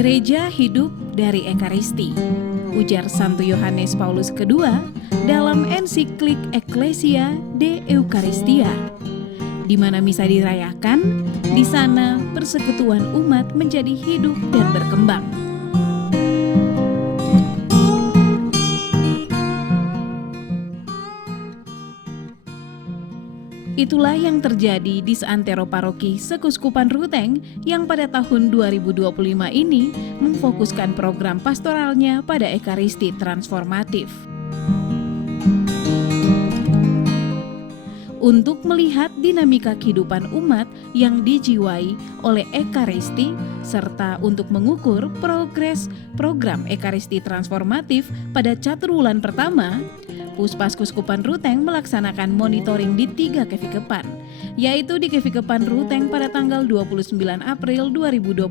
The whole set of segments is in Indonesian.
Gereja hidup dari Ekaristi, ujar Santo Yohanes Paulus II dalam ensiklik Ecclesia de Eucharistia. Di mana misa dirayakan, di sana persekutuan umat menjadi hidup dan berkembang. Itulah yang terjadi di seantero paroki Sekuskupan Ruteng yang pada tahun 2025 ini memfokuskan program pastoralnya pada Ekaristi transformatif. Untuk melihat dinamika kehidupan umat yang dijiwai oleh Ekaristi, serta untuk mengukur progres program Ekaristi transformatif pada caturwulan pertama, Puspas Kuskupan Ruteng melaksanakan monitoring di 3 kevikepan, yaitu di Kevikepan Ruteng pada tanggal 29 April 2025,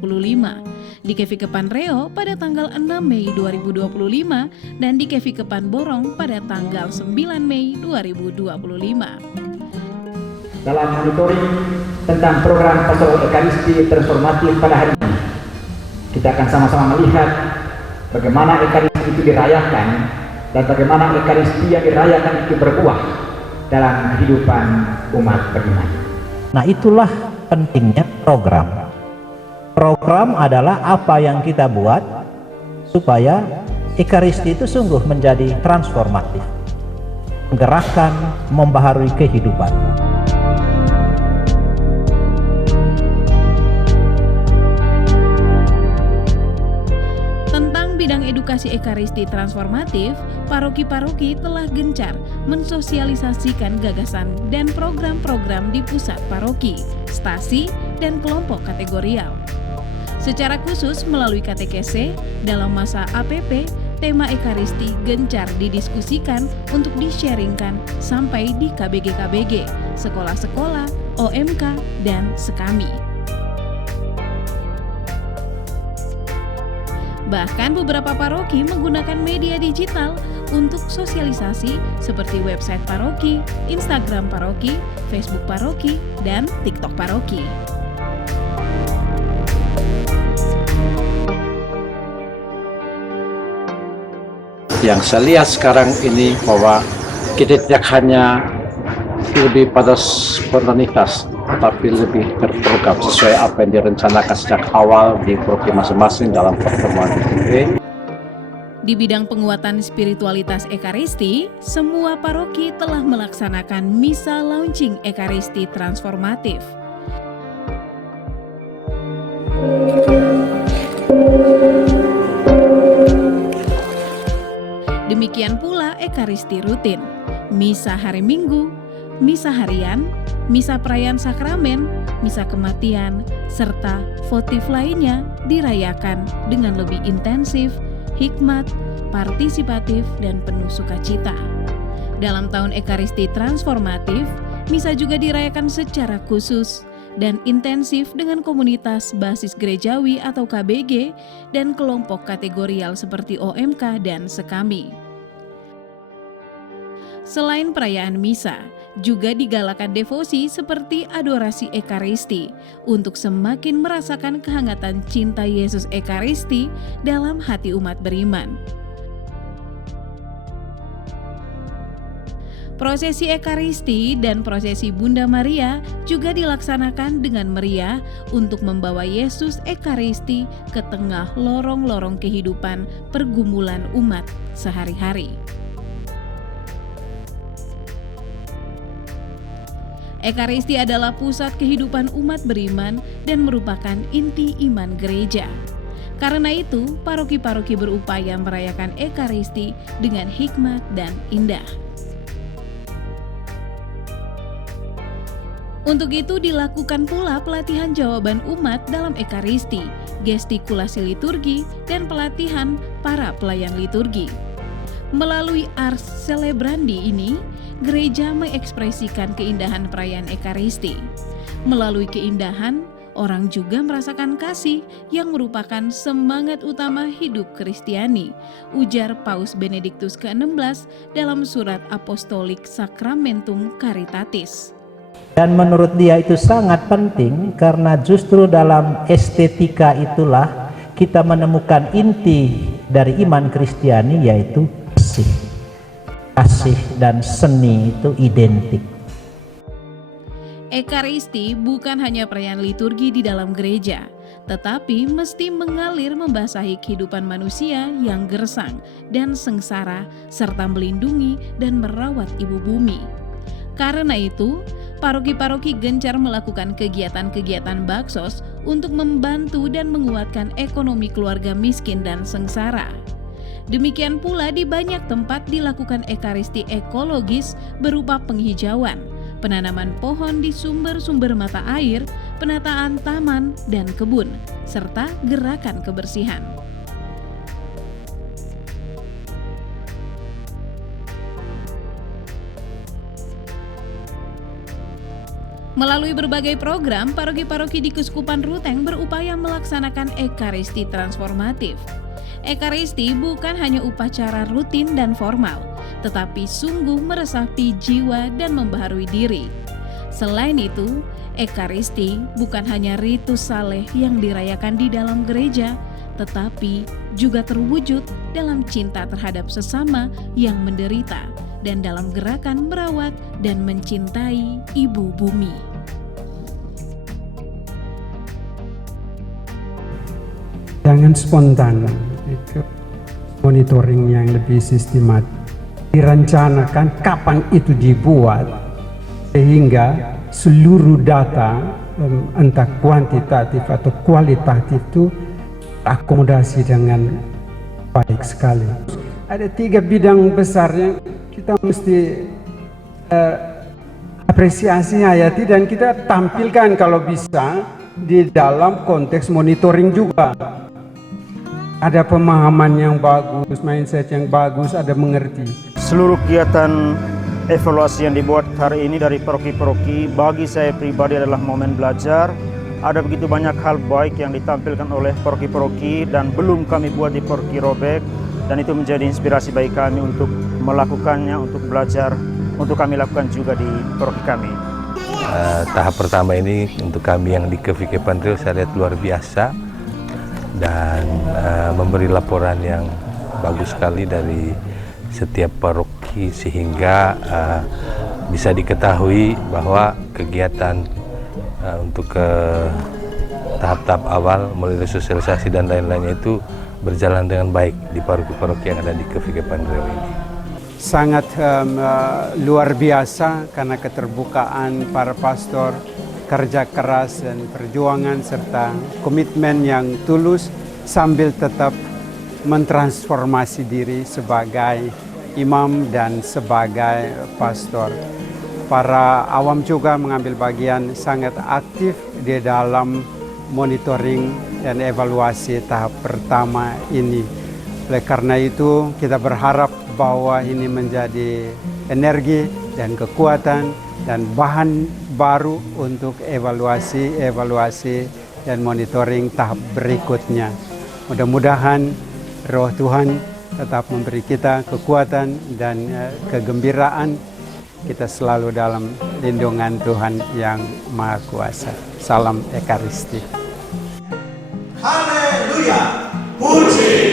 di Kevikepan Reo pada tanggal 6 Mei 2025, dan di Kevikepan Borong pada tanggal 9 Mei 2025. Dalam monitoring tentang program pastoral Ekaristi transformatif pada hari ini, kita akan sama-sama melihat bagaimana Ekaristi itu dirayakan dan bagaimana Ekaristi yang dirayakan itu berbuah dalam kehidupan umat beriman. Nah, itulah pentingnya program. Program adalah apa yang kita buat supaya Ekaristi itu sungguh menjadi transformatif, menggerakkan, membaharui kehidupan. Bidang edukasi Ekaristi transformatif, paroki-paroki telah gencar mensosialisasikan gagasan dan program-program di pusat paroki, stasi, dan kelompok kategorial. Secara khusus melalui katekese, dalam masa APP, tema Ekaristi gencar didiskusikan untuk di-sharingkan sampai di KBG-KBG, sekolah-sekolah, OMK, dan Sekami. Bahkan beberapa paroki menggunakan media digital untuk sosialisasi seperti website paroki, Instagram paroki, Facebook paroki, dan TikTok paroki. Yang saya lihat sekarang ini bahwa kita tidak hanya lebih pada spontanitas, tapi lebih terprogram sesuai apa yang direncanakan sejak awal di paroki masing-masing dalam pertemuan ini. Di bidang penguatan spiritualitas Ekaristi, semua paroki telah melaksanakan misa launching Ekaristi transformatif. Demikian pula Ekaristi rutin, misa hari Minggu, misa harian, misa perayaan sakramen, misa kematian, serta votif lainnya dirayakan dengan lebih intensif, hikmat, partisipatif, dan penuh sukacita. Dalam tahun Ekaristi transformatif, misa juga dirayakan secara khusus dan intensif dengan komunitas basis gerejawi atau KBG dan kelompok kategorial seperti OMK dan Sekami. Selain perayaan misa, juga digalakan devosi seperti adorasi Ekaristi untuk semakin merasakan kehangatan cinta Yesus Ekaristi dalam hati umat beriman. Prosesi Ekaristi dan prosesi Bunda Maria juga dilaksanakan dengan meriah untuk membawa Yesus Ekaristi ke tengah lorong-lorong kehidupan pergumulan umat sehari-hari. Ekaristi adalah pusat kehidupan umat beriman dan merupakan inti iman gereja. Karena itu, paroki-paroki berupaya merayakan Ekaristi dengan hikmat dan indah. Untuk itu dilakukan pula pelatihan jawaban umat dalam Ekaristi, gestikulasi liturgi, dan pelatihan para pelayan liturgi. Melalui Ars Celebrandi ini, gereja mengekspresikan keindahan perayaan Ekaristi. Melalui keindahan, orang juga merasakan kasih yang merupakan semangat utama hidup Kristiani, ujar Paus Benediktus ke-16 dalam surat Apostolik Sacramentum Caritatis. Dan menurut dia itu sangat penting karena justru dalam estetika itulah kita menemukan inti dari iman Kristiani, yaitu kasih. Kasih dan seni itu identik. Ekaristi bukan hanya perayaan liturgi di dalam gereja, tetapi mesti mengalir membasahi kehidupan manusia yang gersang dan sengsara, serta melindungi dan merawat ibu bumi. Karena itu, paroki-paroki gencar melakukan kegiatan-kegiatan baksos untuk membantu dan menguatkan ekonomi keluarga miskin dan sengsara. Demikian pula di banyak tempat dilakukan ekaristi ekologis berupa penghijauan, penanaman pohon di sumber-sumber mata air, penataan taman dan kebun, serta gerakan kebersihan. Melalui berbagai program, paroki-paroki di Keuskupan Ruteng berupaya melaksanakan ekaristi transformatif. Ekaristi bukan hanya upacara rutin dan formal, tetapi sungguh meresapi jiwa dan membaharui diri. Selain itu, ekaristi bukan hanya ritus saleh yang dirayakan di dalam gereja, tetapi juga terwujud dalam cinta terhadap sesama yang menderita dan dalam gerakan merawat dan mencintai ibu bumi. Jangan spontan, itu monitoring yang lebih sistematis. Direncanakan kapan itu dibuat sehingga seluruh data entah kuantitatif atau kualitatif itu akomodasi dengan baik sekali. Ada 3 bidang besar yang kita mesti apresiasi, hayati, dan kita tampilkan kalau bisa di dalam konteks monitoring juga. Ada pemahaman yang bagus, mindset yang bagus, ada mengerti. Seluruh kegiatan evaluasi yang dibuat hari ini dari paroki-paroki bagi saya pribadi adalah momen belajar. Ada begitu banyak hal baik yang ditampilkan oleh paroki-paroki dan belum kami buat di paroki Robek, dan itu menjadi inspirasi bagi kami untuk melakukannya, untuk belajar, untuk kami lakukan juga di paroki kami. Tahap pertama ini untuk kami yang di KVK Pantril saya lihat luar biasa dan memberi laporan yang bagus sekali dari setiap paroki sehingga bisa diketahui bahwa kegiatan untuk ke tahap-tahap awal mulai sosialisasi dan lain-lainnya itu berjalan dengan baik di paroki-paroki yang ada di KVK Pantril ini. Sangat luar biasa karena keterbukaan para pastor, kerja keras dan perjuangan serta komitmen yang tulus sambil tetap mentransformasi diri sebagai imam dan sebagai pastor. Para awam juga mengambil bagian sangat aktif di dalam monitoring dan evaluasi tahap pertama ini. Oleh karena itu kita berharap bahwa ini menjadi energi dan kekuatan dan bahan baru untuk evaluasi dan monitoring tahap berikutnya. Mudah-mudahan Roh Tuhan tetap memberi kita kekuatan dan kegembiraan. Kita selalu dalam lindungan Tuhan yang Maha Kuasa. Salam Ekaristi. Haleluya! Puji